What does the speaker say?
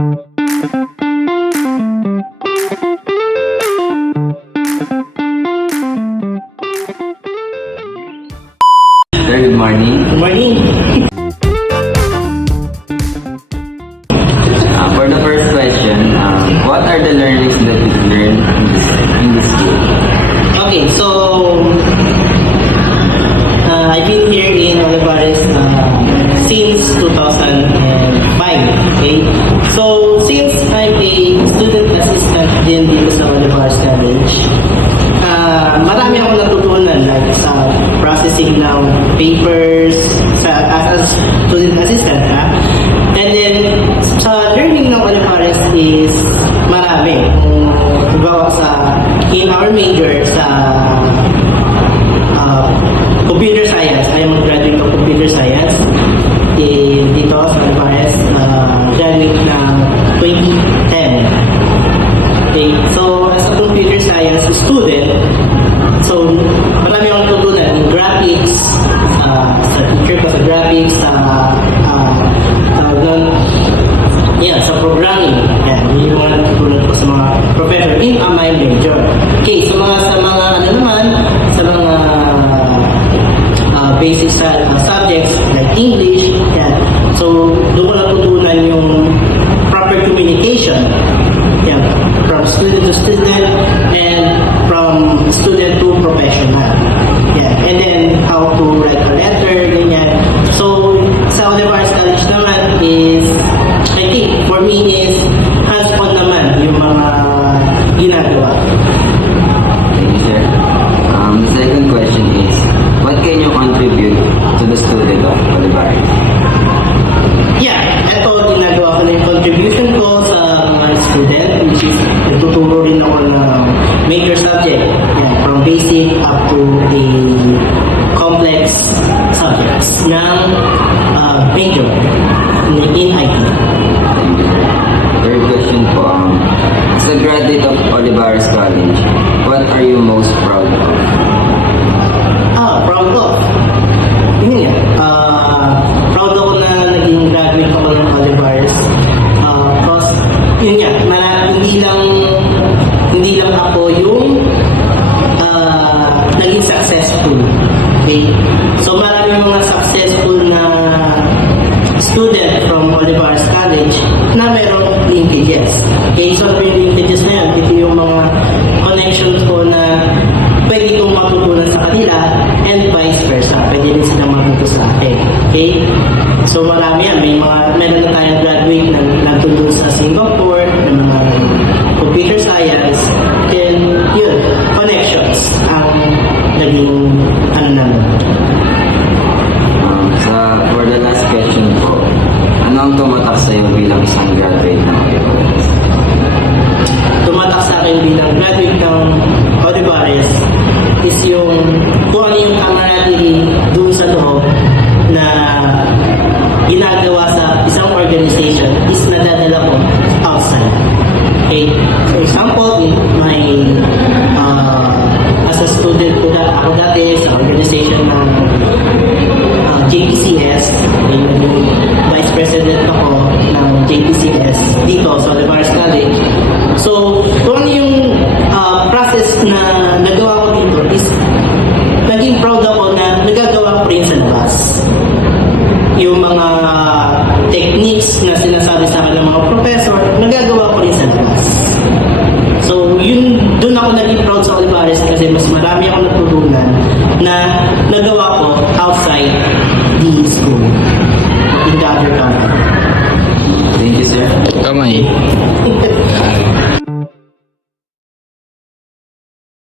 Sir, good morning. Good morning. For the first question, what are the learnings that you learned in this school? Okay, so I've been here in Olivares since 2005. Okay, so since I'm a student assistant din dito sa Olivares College, marami akong natutunan like sa processing ng papers as a student assistant. And then, sa learning ng Olivares is marami. Kung gawa in our major sa computer science, I am a graduate of computer science dito sa Olivares, graduate ng 2010. Okay, so as a computer science student, so marami akong natutunan in graphics, sa teacher ko sa graphics, sa programming. Yan, yung mga natutunan ko sa mga professor in my major. Okay, so sa mga basic subjects like English, yan. So, doon ko natutunan yung proper communication. Yan, from student to student and from student to professional. Yeah, and then how to write a letter, ganyan. So, sa Olivares College naman is, I think, for me is hands-on naman yung mga ginagawa. Thank you, sir. The second question is, what can you contribute to the student of Olivares? Yeah, ito ginagawa ko na yung contribution ko sa mga student, which is nagtuturo rin ako ng major subject. Yeah, from basic up to the complex subjects ng major in IT. Third question po, as a graduate of Olivares College, what are you most proud of? Proud of? Yun yan. Proud ako na naging graduate ako ng Olivares. Because, yun yan, hindi lang ako yung naging successful. Okay? So, maraming mga successful na student from Olivares College na mayroong linkages. Okay? So, ano yung linkages na yan? Ito yung mga connections ko na pwede kong matutunan sa kanila and vice versa. Pwede rin silang matuto sa akin. Okay? So, marami yan. Meron na tayong graduate na nagtuturo sa Singapore, ng mga computer science, and yun, connections ang naging naman. For the last question po, ano ang tumatak sa'yo bilang isang graduate ng Olivares? Tumatak sa akin bilang graduate ng Olivares is yung kung ano yung camaraderie doon sa loob na ginagawa sa isang organization is nadadala ko outside. Okay? For example, in my as a student ko ako dati sa organization ng JPCS, yung vice president ako ng JPCS dito sa Olivares College. So, kung ano yung process na nagawa ko dito is naging proud ako na nagagawa ko rin sa labas. Yung mga techniques na sinasabi sa akin ng mga professor, nagagawa ko rin sa labas. So, doon ako naging proud sa Olivares kasi mas marami ako natutunan na nagawa ko outside the school in the other country. Thank you, sir. Kamay.